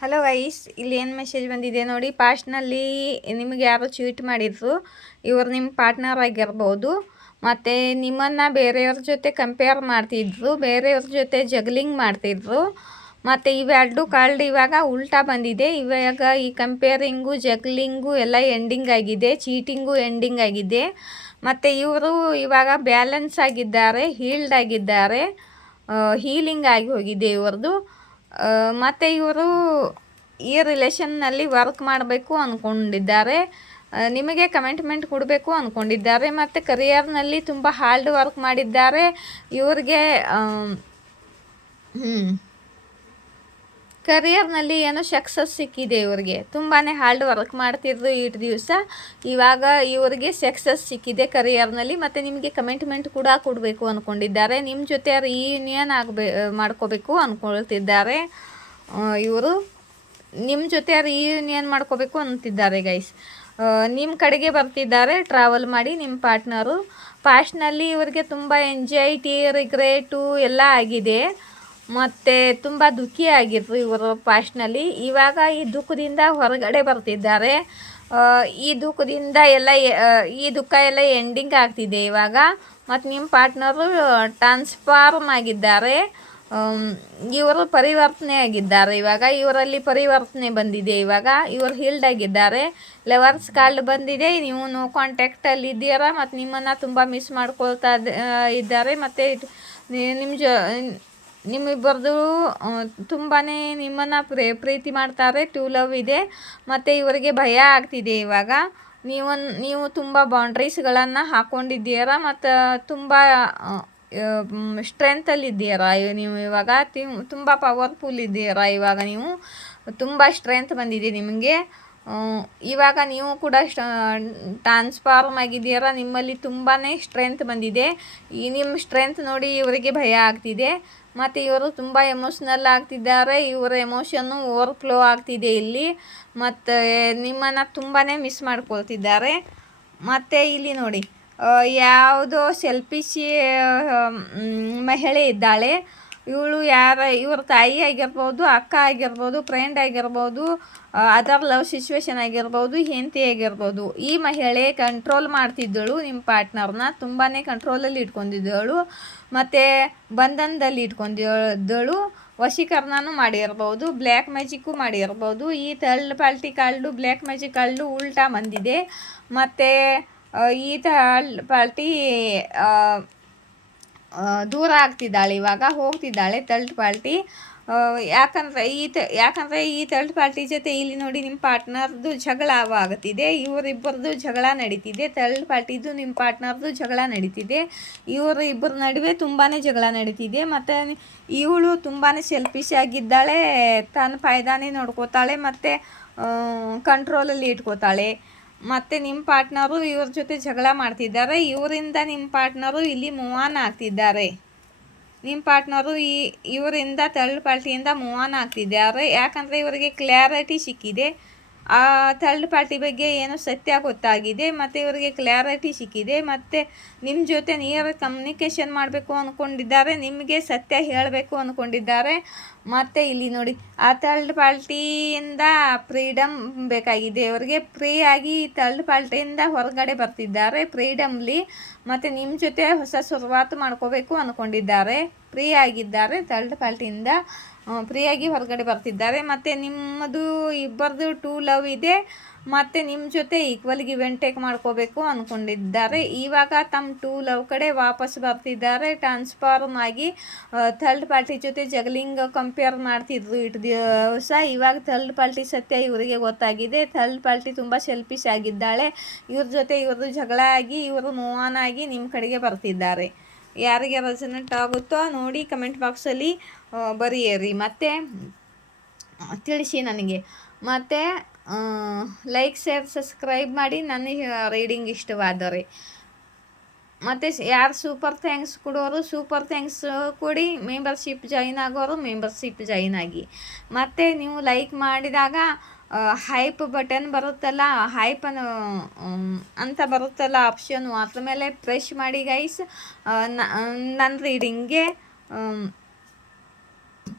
Hello guys, ಇಲ್ಲಿ ಏನು message ಬಂದಿದೆ ನೋಡಿ. ಪಾಸ್ಟ್ನಲ್ಲಿ ನಿಮಗೆ ಯಾರೋ ಚೀಟ್ ಮಾಡಿದ್ರು, ಇವರು ನಿಮ್ಮ ಪಾರ್ಟ್ನರ್ ಆಗಿರ್ಬೋದು. ಮತ್ತು ನಿಮ್ಮನ್ನು ಬೇರೆಯವ್ರ ಜೊತೆ ಕಂಪೇರ್ ಮಾಡ್ತಿದ್ರು, ಬೇರೆಯವ್ರ ಜೊತೆ ಜಗ್ಲಿಂಗ್ ಮಾಡ್ತಿದ್ರು. ಮತ್ತು ಇವೆರಡು ಕಾರ್ಡ್ ಇವಾಗ ಉಲ್ಟಾ ಬಂದಿದೆ. ಇವಾಗ ಈ ಕಂಪೇರಿಂಗು ಜಗ್ಲಿಂಗು ಎಲ್ಲ ಎಂಡಿಂಗ್ ಆಗಿದೆ, ಚೀಟಿಂಗು ಎಂಡಿಂಗ್ ಆಗಿದೆ. ಮತ್ತು ಇವರು ಇವಾಗ ಬ್ಯಾಲೆನ್ಸ್ ಆಗಿದ್ದಾರೆ, ಹೀಲ್ಡ್ ಆಗಿದ್ದಾರೆ, ಹೀಲಿಂಗ್ ಆಗಿ ಹೋಗಿದೆ ಇವ್ರದ್ದು. ಮತ್ತು ಇವರು ಈ ರಿಲೇಷನ್ನಲ್ಲಿ ವರ್ಕ್ ಮಾಡಬೇಕು ಅಂದ್ಕೊಂಡಿದ್ದಾರೆ, ನಿಮಗೆ ಕಮಿಟ್ಮೆಂಟ್ ಕೊಡಬೇಕು ಅಂದ್ಕೊಂಡಿದ್ದಾರೆ. ಮತ್ತು ಕರಿಯರ್ನಲ್ಲಿ ತುಂಬ ಹಾರ್ಡ್ ವರ್ಕ್ ಮಾಡಿದ್ದಾರೆ. ಇವ್ರಿಗೆ ಕರಿಯರ್ನಲ್ಲಿ ಏನೋ ಸಕ್ಸಸ್ ಸಿಕ್ಕಿದೆ. ಇವ್ರಿಗೆ ತುಂಬಾ ಹಾರ್ಡ್ ವರ್ಕ್ ಮಾಡ್ತಿದ್ರು ಇಷ್ಟು ದಿವಸ, ಇವಾಗ ಇವ್ರಿಗೆ ಸಕ್ಸಸ್ ಸಿಕ್ಕಿದೆ ಕರಿಯರ್ನಲ್ಲಿ. ಮತ್ತು ನಿಮಗೆ ಕಮಿಟ್ಮೆಂಟ್ ಕೂಡ ಕೊಡಬೇಕು ಅಂದ್ಕೊಂಡಿದ್ದಾರೆ, ನಿಮ್ಮ ಜೊತೆ ರೀಯೂನಿಯನ್ ಮಾಡ್ಕೋಬೇಕು ಅಂದ್ಕೊಳ್ತಿದ್ದಾರೆ. ಇವರು ನಿಮ್ಮ ಜೊತೆ ರೀಯೂನಿಯನ್ ಮಾಡ್ಕೋಬೇಕು ಅಂತಿದ್ದಾರೆ ಗೈಸ್. ನಿಮ್ಮ ಕಡೆಗೆ ಬರ್ತಿದ್ದಾರೆ ಟ್ರಾವೆಲ್ ಮಾಡಿ ನಿಮ್ಮ ಪಾರ್ಟ್ನರು. ಪಾಸ್ಟ್ನಲ್ಲಿ ಇವರಿಗೆ ತುಂಬ ಎಂಜೈಟಿ, ರಿಗ್ರೇಟು ಎಲ್ಲ ಆಗಿದೆ. ಮತ್ತು ತುಂಬ ದುಃಖಿ ಆಗಿದ್ರು ಇವರು ಪಾಸ್ಟ್ನಲ್ಲಿ. ಇವಾಗ ಈ ದುಃಖದಿಂದ ಹೊರಗಡೆ ಬರ್ತಿದ್ದಾರೆ. ಈ ದುಃಖದಿಂದ ಈ ದುಃಖ ಎಲ್ಲ ಎಂಡಿಂಗ್ ಆಗ್ತಿದೆ ಇವಾಗ. ಮತ್ತು ನಿಮ್ಮ ಪಾರ್ಟ್ನರು ಟ್ರಾನ್ಸ್ಫಾರ್ಮ್ ಆಗಿದ್ದಾರೆ, ಇವರು ಪರಿವರ್ತನೆ ಆಗಿದ್ದಾರೆ. ಇವಾಗ ಇವರಲ್ಲಿ ಪರಿವರ್ತನೆ ಬಂದಿದೆ. ಇವಾಗ ಇವರು ಹೀಲ್ಡ್ ಆಗಿದ್ದಾರೆ. ಲೆವರ್ಸ್ ಕಾರ್ಡ್ ಬಂದಿದೆ. ನೀವು ನೋ ಕಾಂಟ್ಯಾಕ್ಟಲ್ಲಿ ಇದ್ದೀರಾ ಮತ್ತು ನಿಮ್ಮನ್ನು ತುಂಬ ಮಿಸ್ ಮಾಡ್ಕೊಳ್ತಾ ಇದ್ದಾರೆ. ಮತ್ತು ನಿಮ್ಮಿಬ್ಬರದು ತುಂಬಾ ನಿಮ್ಮನ್ನು ಪ್ರೀತಿ ಮಾಡ್ತಾರೆ, ಟೂ ಲವ್ ಇದೆ. ಮತ್ತು ಇವರಿಗೆ ಭಯ ಆಗ್ತಿದೆ ಇವಾಗ. ನೀವು ತುಂಬ ಬೌಂಡ್ರೀಸ್ಗಳನ್ನು ಹಾಕ್ಕೊಂಡಿದ್ದೀರಾ ಮತ್ತು ತುಂಬ ಸ್ಟ್ರೆಂತಲ್ಲಿದ್ದೀರಾ ನೀವು. ಇವಾಗ ತುಂಬ ಪವರ್ಫುಲ್ ಇದ್ದೀರಾ. ಇವಾಗ ನೀವು ತುಂಬ ಸ್ಟ್ರೆಂತ್ ಬಂದಿದೆ ನಿಮಗೆ. ಇವಾಗ ನೀವು ಕೂಡ ಟ್ರಾನ್ಸ್ಫಾರ್ಮ್ ಆಗಿದ್ದೀರಾ, ನಿಮ್ಮಲ್ಲಿ ತುಂಬಾ ಸ್ಟ್ರೆಂತ್ ಬಂದಿದೆ. ನಿಮ್ಮ ಸ್ಟ್ರೆಂತ್ ನೋಡಿ ಇವರಿಗೆ ಭಯ ಆಗ್ತಿದೆ. ಮತ್ತು ಇವರು ತುಂಬ ಎಮೋಷ್ನಲ್ ಆಗ್ತಿದ್ದಾರೆ. ಇವರ ಎಮೋಷನ್ನು ಓವರ್ಫ್ಲೋ ಆಗ್ತಿದೆ ಇಲ್ಲಿ. ಮತ್ತು ನಿಮ್ಮನ್ನು ತುಂಬಾ ಮಿಸ್ ಮಾಡ್ಕೊಳ್ತಿದ್ದಾರೆ. ಮತ್ತು ಇಲ್ಲಿ ನೋಡಿ, ಯಾವುದೋ ಸೆಲ್ಫಿಶ್ ಮಹಿಳೆ ಇದ್ದಾಳೆ. ಇವ್ರ ತಾಯಿ ಆಗಿರ್ಬೋದು, ಅಕ್ಕ ಆಗಿರ್ಬೋದು, ಫ್ರೆಂಡ್ ಆಗಿರ್ಬೋದು, ಅದರ್ ಲವ್ ಸಿಚುವೇಶನ್ ಆಗಿರ್ಬೋದು, ಹೆಂಡತಿ ಆಗಿರ್ಬೋದು. ಈ ಮಹಿಳೆ ಕಂಟ್ರೋಲ್ ಮಾಡ್ತಿದ್ದಳು ನಿಮ್ಮ ಪಾರ್ಟ್ನರ್ನ, ತುಂಬಾ ಕಂಟ್ರೋಲಲ್ಲಿ ಇಟ್ಕೊಂಡಿದ್ದಳು. ಮತ್ತು ಬಂಧನದಲ್ಲಿ ಇಟ್ಕೊಂಡಿದ್ದಳು. ವಶೀಕರಣನೂ ಮಾಡಿರ್ಬೋದು, ಬ್ಲ್ಯಾಕ್ ಮ್ಯಾಜಿಕ್ಕು ಮಾಡಿರ್ಬೋದು. ಈ third party card, black magic card ಉಲ್ಟಾ ಬಂದಿದೆ. ಮತ್ತು ಈ ಥರ್ಡ್ ಪಾರ್ಟಿ ದೂರ ಆಗ್ತಿದ್ದಾಳೆ, ಇವಾಗ ಹೋಗ್ತಿದ್ದಾಳೆ ಥರ್ಡ್ ಪಾರ್ಟಿ. ಯಾಕಂದರೆ ಈ ಥರ್ಡ್ ಪಾರ್ಟಿ ಜೊತೆ ಇಲ್ಲಿ ನೋಡಿ ನಿಮ್ಮ ಪಾರ್ಟ್ನರ್ದು ಜಗಳ ಆಗುತ್ತಿದೆ. ಇವರಿಬ್ಬರದು ಜಗಳ ನಡೀತಿದೆ. ಥರ್ಡ್ ಪಾರ್ಟಿದು ನಿಮ್ಮ ಪಾರ್ಟ್ನರ್ದು ಜಗಳ ನಡೀತಿದೆ. ಇಬ್ಬರ ನಡುವೆ ತುಂಬಾ ಜಗಳ ನಡೀತಿದೆ. ಮತ್ತು ಇವಳು ತುಂಬಾ ಸೆಲ್ಫಿಶ್ ಆಗಿದ್ದಾಳೆ, ತನ್ನ ಫಾಯ್ದಾನೇ ನೋಡ್ಕೋತಾಳೆ ಮತ್ತು ಕಂಟ್ರೋಲಲ್ಲಿ ಇಟ್ಕೋತಾಳೆ. ಮತ್ತು ನಿಮ್ಮ ಪಾರ್ಟ್ನರು ಇವ್ರ ಜೊತೆ ಜಗಳ ಮಾಡ್ತಿದ್ದಾರೆ. ಇವರಿಂದ ನಿಮ್ಮ ಪಾರ್ಟ್ನರು ಇಲ್ಲಿ ಮೂವ್ ಆನ್ ಆಗ್ತಿದ್ದಾರೆ. ನಿಮ್ಮ ಪಾರ್ಟ್ನರು ಇವರಿಂದ ಥರ್ಡ್ ಪಾರ್ಟಿಯಿಂದ ಮೂವ್ ಆನ್ ಆಗ್ತಿದ್ದಾರೆ. ಯಾಕಂದರೆ ಇವರಿಗೆ ಕ್ಲಾರಿಟಿ ಸಿಕ್ಕಿದೆ, ಆ ಥರ್ಡ್ ಪಾರ್ಟಿ ಬಗ್ಗೆ ಏನು ಸತ್ಯ ಗೊತ್ತಾಗಿದೆ. ಮತ್ತು ಇವರಿಗೆ ಕ್ಲಾರಿಟಿ ಸಿಕ್ಕಿದೆ. ಮತ್ತು ನಿಮ್ಮ ಜೊತೆ ನಿಯರ್ ಕಮ್ಯುನಿಕೇಷನ್ ಮಾಡಬೇಕು ಅಂದ್ಕೊಂಡಿದ್ದಾರೆ, ನಿಮಗೆ ಸತ್ಯ ಹೇಳಬೇಕು ಅಂದ್ಕೊಂಡಿದ್ದಾರೆ. ಮತ್ತು ಇಲ್ಲಿ ನೋಡಿ, ಆ ಥರ್ಡ್ ಪಾರ್ಟಿಯಿಂದ ಫ್ರೀಡಮ್ ಬೇಕಾಗಿದೆ ಇವರಿಗೆ. ಫ್ರೀ ಆಗಿ ಥರ್ಡ್ ಪಾರ್ಟಿಯಿಂದ ಹೊರಗಡೆ ಬರ್ತಿದ್ದಾರೆ ಫ್ರೀಡಮ್ಲಿ. ಮತ್ತು ನಿಮ್ಮ ಜೊತೆ ಹೊಸ ಶುರುವಾತು ಮಾಡ್ಕೋಬೇಕು ಅಂದ್ಕೊಂಡಿದ್ದಾರೆ. ಫ್ರೀ ಆಗಿದ್ದಾರೆ, ಥರ್ಡ್ ಪಾರ್ಟಿಯಿಂದ ಫ್ರೀಯಾಗಿ ಹೊರಗಡೆ ಬರ್ತಿದ್ದಾರೆ. ಮತ್ತು ನಿಮ್ಮದು ಇಬ್ಬರದು ಟೂ ಲವ್ ಇದೆ. ಮತ್ತು ನಿಮ್ಮ ಜೊತೆ ಈಕ್ವಲ್ ಗಿವ್ ಆ್ಯಂಡ್ ಟೇಕ್ ಮಾಡ್ಕೋಬೇಕು ಅಂದ್ಕೊಂಡಿದ್ದಾರೆ. ಇವಾಗ ತಮ್ಮ ಟೂ ಲವ್ ಕಡೆ ವಾಪಸ್ ಬರ್ತಿದ್ದಾರೆ ಟ್ರಾನ್ಸ್ಫಾರ್ಮ್ ಆಗಿ. ಥರ್ಡ್ ಪಾರ್ಟಿ ಜೊತೆ ಜಗ್ಲಿಂಗ್ ಕಂಪೇರ್ ಮಾಡ್ತಿದ್ರು ಇಷ್ಟು ದಿವಸ. ಇವಾಗ ಥರ್ಡ್ ಪಾರ್ಟಿ ಸತ್ಯ ಇವರಿಗೆ ಗೊತ್ತಾಗಿದೆ. ಥರ್ಡ್ ಪಾರ್ಟಿ ತುಂಬ ಸೆಲ್ಫಿಶ್ ಆಗಿದ್ದಾಳೆ. ಇವ್ರ ಜೊತೆ ಇವ್ರದ್ದು ಜಗಳ ಆಗಿ ಇವರು ಮೂವ್ ಆನ್ ಆಗಿ ನಿಮ್ಮ ಕಡೆಗೆ ಬರ್ತಿದ್ದಾರೆ. ಯಾರಿಗೆ ರೆಸೊನೇಟ್ ಆಗುತ್ತೋ ನೋಡಿ ಕಮೆಂಟ್ ಬಾಕ್ಸಲ್ಲಿ ಬರೆಯಿರಿ, ಮತ್ತು ತಿಳಿಸಿ ನನಗೆ. ಮತ್ತು ಲೈಕ್, ಶೇರ್, ಸಬ್ಸ್ಕ್ರೈಬ್ ಮಾಡಿ ನನಗೆ ರೀಡಿಂಗ್ ಇಷ್ಟವಾದರೆ. ಮತ್ತು ಯಾರು ಸೂಪರ್ ಥ್ಯಾಂಕ್ಸ್ ಕೊಡೋರು ಸೂಪರ್ ಥ್ಯಾಂಕ್ಸ್ ಕೊಡಿ, ಮೆಂಬರ್ಶಿಪ್ ಜಾಯಿನ್ ಆಗೋರು ಮೆಂಬರ್ಶಿಪ್ ಜಾಯಿನ್ ಆಗಿ. ಮತ್ತು ನೀವು ಲೈಕ್ ಮಾಡಿದಾಗ ಹೈಪ್ ಬಟನ್ ಬರುತ್ತಲ್ಲ, ಹೈಪ್ ಅಂತ ಬರುತ್ತಲ್ಲ ಆಪ್ಷನು, ಅದ್ರ ಮೇಲೆ ಪ್ರೆಶ್ ಮಾಡಿ ಗೈಸ್. ನನ್ನ ರೀಡಿಂಗ್ಗೆ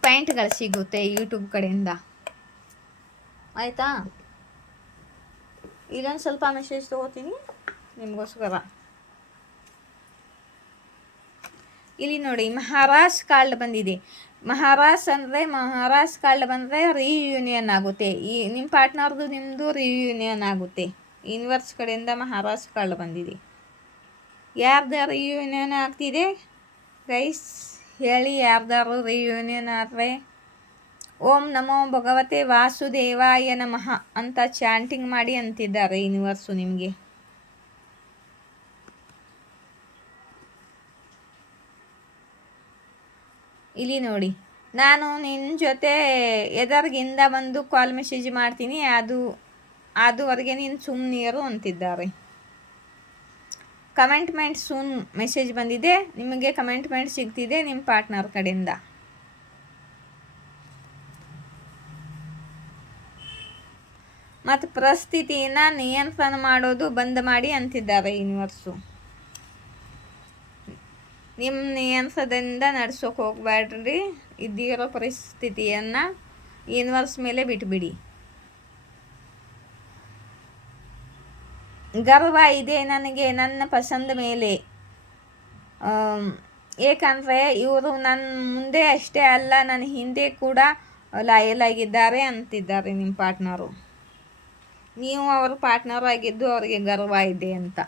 ಪಾಯಿಂಟ್ಗಳು ಸಿಗುತ್ತೆ ಯೂಟ್ಯೂಬ್ ಕಡೆಯಿಂದ. ಆಯಿತಾ. ಇಲ್ಲೊಂದು ಸ್ವಲ್ಪ ಮೆಸೇಜ್ ತೊಗೋತೀನಿ ನಿಮಗೋಸ್ಕರ. ಇಲ್ಲಿ ನೋಡಿ ಮಹಾರಾಜ್ ಕಾರ್ಡ್ ಬಂದಿದೆ. ಮಹಾರಾಜ್ ಕಾರ್ಡ್ ಬಂದರೆ ರಿಯೂನಿಯನ್ ಆಗುತ್ತೆ. ನಿಮ್ಮ ಪಾರ್ಟ್ನರ್ದು ನಿಮ್ಮದು ರಿಯೂನಿಯನ್ ಆಗುತ್ತೆ. ಯೂನಿವರ್ಸ್ ಕಡೆಯಿಂದ ಮಹಾರಾಜ್ ಕಾರ್ಡ್ ಬಂದಿದೆ. ಯಾರ್ದಾರು ರಿಯೂನಿಯನ್ ಆಗ್ತಿದೆ ಗೈಸ್ ಹೇಳಿ, ಯಾರ್ದಾರು ರಿಯೂನಿಯನ್ ಆದರೆ ಓಂ ನಮೋ ಭಗವತೆ ವಾಸುದೇವಾಯ ನಮಃ ಅಂತ ಚಾಂಟಿಂಗ್ ಮಾಡಿ ಅಂತಿದ್ದಾರೆ ಯೂನಿವರ್ಸು ನಿಮಗೆ. ಇಲ್ಲಿ ನೋಡಿ, ನಾನು ನಿನ್ನ ಜೊತೆ ಎದರ್ಗಿಂದ ಬಂದು ಕಾಲ್ ಮೆಸೇಜ್ ಮಾಡ್ತೀನಿ, ಅದುವರೆಗೆ ನೀನು ಸುಮ್ಮನಿರು ಅಂತಿದ್ದಾರೆ. ಕಮೆಂಟ್ಮೆಂಟ್ ಸೂನ್ ಮೆಸೇಜ್ ಬಂದಿದೆ, ನಿಮಗೆ ಕಮೆಂಟ್ಮೆಂಟ್ ಸಿಗ್ತಿದೆ ನಿಮ್ಮ ಪಾರ್ಟ್ನರ್ ಕಡೆಯಿಂದ. ಮತ್ತು ಪರಿಸ್ಥಿತಿನ ನಿಯಂತ್ರಣ ಮಾಡೋದು ಬಂದ್ ಮಾಡಿ ಅಂತಿದ್ದಾರೆ ಯೂನಿವರ್ಸು. ನಿಮ್ಮ ನಿಯಂತ್ರಣದಿಂದ ನಡ್ಸೋಕೆ ಹೋಗ್ಬೇಡ್ರಿ. ಇದ್ದಿರೋ ಪರಿಸ್ಥಿತಿಯನ್ನು ಯೂನಿವರ್ಸ್ ಮೇಲೆ ಬಿಟ್ಬಿಡಿ. ಗರ್ವ ಇದೆ ನನಗೆ ನನ್ನ ಪಸಂದ ಮೇಲೆ, ಏಕೆಂದರೆ ಇವರು ನನ್ನ ಮುಂದೆ ಅಷ್ಟೇ ಅಲ್ಲ ನನ್ನ ಹಿಂದೆ ಕೂಡ ಲಾಯಲ್ ಆಗಿದ್ದಾರೆ ಅಂತಿದ್ದಾರೆ ನಿಮ್ಮ ಪಾರ್ಟ್ನರು. ನೀವು ಅವ್ರ ಪಾರ್ಟ್ನರ್ ಆಗಿದ್ದು ಅವರಿಗೆ ಗರ್ವ ಇದೆ ಅಂತ.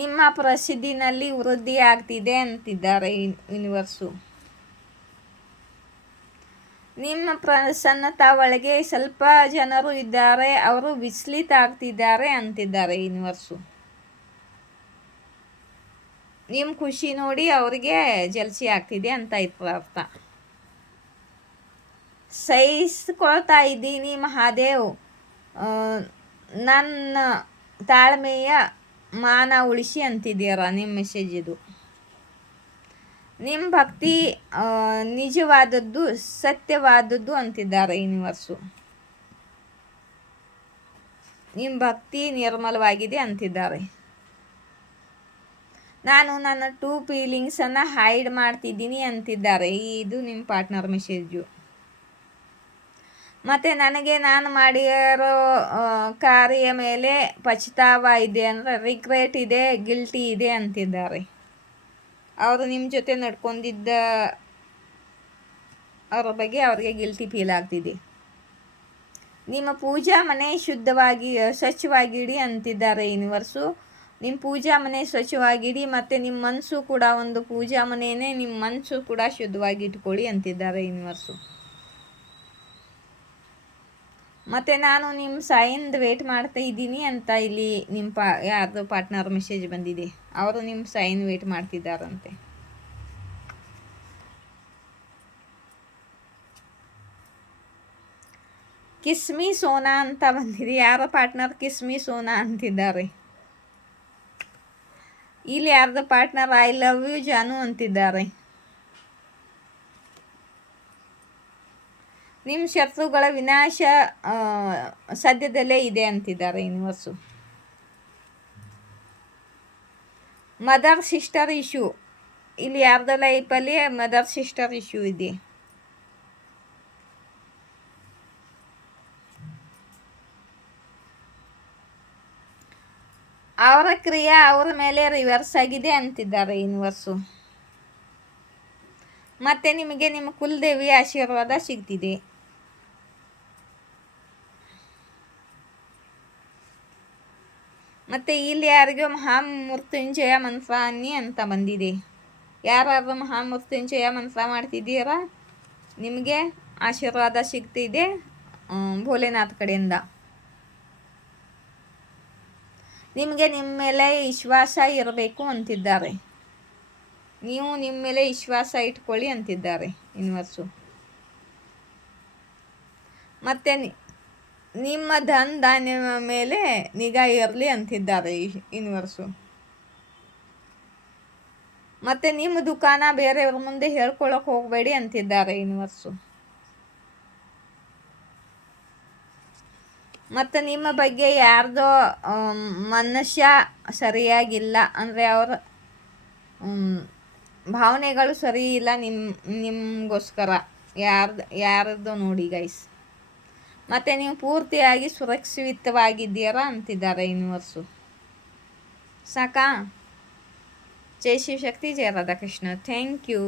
ನಿಮ್ಮ ಪ್ರಸಿದ್ಧಿನಲ್ಲಿ ವೃದ್ಧಿ ಆಗ್ತಿದೆ ಅಂತಿದ್ದಾರೆ ಯೂನಿವರ್ಸು. ನಿಮ್ಮ ಪ್ರಸನ್ನತಾ ಒಳಗೆ ಸ್ವಲ್ಪ ಜನರು ಇದ್ದಾರೆ, ಅವರು ವಿಚಲಿತ ಆಗ್ತಿದ್ದಾರೆ ಅಂತಿದ್ದಾರೆ ಯೂನಿವರ್ಸು. ನಿಮ್ಮ ಖುಷಿ ನೋಡಿ ಅವರಿಗೆ ಜಲ್ಸಿ ಆಗ್ತಿದೆ ಅಂತ ಇತ್ತು ಅರ್ಥ. ಸಹಿಸ್ಕೊಳ್ತಾ ಇದ್ದೀನಿ ಮಹಾದೇವ್, ನನ್ನ ತಾಳ್ಮೆಯ ಮಾನ ಉಳಿಸಿ ಅಂತಿದ್ದೀರ ನಿಮ್ಮ ಮೆಸೇಜ್ ಇದು. ನಿಮ್ಮ ಭಕ್ತಿ ನಿಜವಾದದ್ದು ಸತ್ಯವಾದದ್ದು ಅಂತಿದ್ದಾರೆ ಯೂನಿವರ್ಸು. ನಿಮ್ಮ ಭಕ್ತಿ ನಿರ್ಮಲವಾಗಿದೆ ಅಂತಿದ್ದಾರೆ. ನಾನು ನನ್ನ ಟ್ರೂ ಫೀಲಿಂಗ್ಸನ್ನು ಹೈಡ್ ಮಾಡ್ತಿದ್ದೀನಿ ಅಂತಿದ್ದಾರೆ. ಇದು ನಿಮ್ಮ ಪಾರ್ಟ್ನರ್ ಮೆಸೇಜು. ಮತ್ತು ನನಗೆ ನಾನು ಮಾಡಿರೋ ಕಾರ್ಯ ಮೇಲೆ ಪಶ್ಚಾತ್ತಾಪ ಇದೆ, ಅಂದರೆ ರಿಗ್ರೆಟ್ ಇದೆ, ಗಿಲ್ಟಿ ಇದೆ ಅಂತಿದ್ದಾರೆ. ಅವರು ನಿಮ್ಮ ಜೊತೆ ನಡ್ಕೊಂಡಿದ್ದ ಅವರ ಬಗ್ಗೆ ಅವರಿಗೆ ಗಿಲ್ಟಿ ಫೀಲ್ ಆಗ್ತಿದೆ. ನಿಮ್ಮ ಪೂಜಾ ಮನೆ ಸ್ವಚ್ಛವಾಗಿಡಿ ಅಂತಿದ್ದಾರೆ ಯೂನಿವರ್ಸು. ನಿಮ್ಮ ಪೂಜಾ ಮನೆ ಸ್ವಚ್ಛವಾಗಿಡಿ, ಮತ್ತು ನಿಮ್ಮ ಮನಸ್ಸು ಕೂಡ ಒಂದು ಪೂಜಾ ಮನೆಯೇ, ನಿಮ್ಮ ಮನಸ್ಸು ಕೂಡ ಶುದ್ಧವಾಗಿ ಇಟ್ಕೊಳ್ಳಿ ಅಂತಿದ್ದಾರೆ ಯೂನಿವರ್ಸು. ಮತ್ತು ನಾನು ನಿಮ್ಮ ಸೈನ್ದು ವೇಟ್ ಮಾಡ್ತಾ ಇದ್ದೀನಿ ಅಂತ ಇಲ್ಲಿ ನಿಮ್ಮ ಯಾರ್ದು ಪಾರ್ಟ್ನರ್ ಮೆಸೇಜ್ ಬಂದಿದೆ. ಅವರು ನಿಮ್ಮ ಸೈನ್ ವೇಟ್ ಮಾಡ್ತಿದ್ದಾರಂತೆ. ಕಿಸ್ಮಿ ಸೋನಾ ಅಂತ ಬಂದಿದೆ. ಯಾರ ಪಾರ್ಟ್ನರ್ ಕಿಸ್ಮಿ ಸೋನಾ ಅಂತಿದ್ದಾರೆ. ಇಲ್ಲಿ ಯಾರ್ದು ಪಾರ್ಟ್ನರ್ ಐ ಲವ್ ಯು ಜಾನು ಅಂತಿದ್ದಾರೆ. ನಿಮ್ಮ ಶತ್ರುಗಳ ವಿನಾಶ ಸದ್ಯದಲ್ಲೇ ಇದೆ ಅಂತಿದ್ದಾರೆ ಯೂನಿವರ್ಸು. ಮದರ್ ಸಿಸ್ಟರ್ ಇಶ್ಯೂ, ಇಲ್ಲಿ ಯಾರ್ದ ಲೈಫಲ್ಲಿ ಮದರ್ ಸಿಸ್ಟರ್ ಇಶ್ಯೂ ಇದೆ. ಅವರ ಕ್ರಿಯೆ ಅವರ ಮೇಲೆ ರಿವರ್ಸ್ ಆಗಿದೆ ಅಂತಿದ್ದಾರೆ ಯೂನಿವರ್ಸು. ಮತ್ತು ನಿಮಗೆ ನಿಮ್ಮ ಕುಲದೇವಿಯ ಆಶೀರ್ವಾದ ಸಿಗ್ತಿದೆ. ಮತ್ತು ಇಲ್ಲಿ ಯಾರಿಗೂ ಮಹಾಮೃತ್ಯುಂಜಯ ಮಂತ್ರ ಅನ್ನಿ ಅಂತ ಬಂದಿದೆ. ಯಾರಾದರೂ ಮಹಾಮೃತ್ಯುಂಜಯ ಮಂತ್ರ ಮಾಡ್ತಿದ್ದೀರಾ, ನಿಮಗೆ ಆಶೀರ್ವಾದ ಸಿಗ್ತಿದೆ ಭೋಲೆನಾಥ್ ಕಡೆಯಿಂದ. ನಿಮಗೆ ನಿಮ್ಮ ಮೇಲೆ ವಿಶ್ವಾಸ ಇರಬೇಕು ಅಂತಿದ್ದಾರೆ. ನೀವು ನಿಮ್ಮ ಮೇಲೆ ವಿಶ್ವಾಸ ಇಟ್ಕೊಳ್ಳಿ ಅಂತಿದ್ದಾರೆ ಯೂನಿವರ್ಸು. ಮತ್ತು ನಿಮ್ಮ ಧಾನ್ಯ ಮೇಲೆ ನಿಗಾ ಇರಲಿ ಅಂತಿದ್ದಾರೆ ಯೂನಿವರ್ಸು. ಮತ್ತು ನಿಮ್ಮ ದುಃಖನ ಬೇರೆಯವ್ರ ಮುಂದೆ ಹೇಳ್ಕೊಳಕ್ಕೆ ಹೋಗಬೇಡಿ ಅಂತಿದ್ದಾರೆ ಯೂನಿವರ್ಸು. ಮತ್ತು ನಿಮ್ಮ ಬಗ್ಗೆ ಯಾರ್ದೋ ಮನುಷ್ಯ ಸರಿಯಾಗಿಲ್ಲ, ಅಂದರೆ ಅವರ ಭಾವನೆಗಳು ಸರಿ ಇಲ್ಲ ನಿಮಗೋಸ್ಕರ ಯಾರ್ದು ನೋಡಿ ಗೈಸ್. ಮತ್ತು ನೀವು ಪೂರ್ತಿಯಾಗಿ ಸುರಕ್ಷಿತವಾಗಿದ್ದೀರಾ ಅಂತಿದ್ದಾರೆ ಯೂನಿವರ್ಸು. ಸಾಕಾ? ಜೈ ಶಿವಶಕ್ತಿ, ಜಯ ರಾಧಾಕೃಷ್ಣ. Thank you.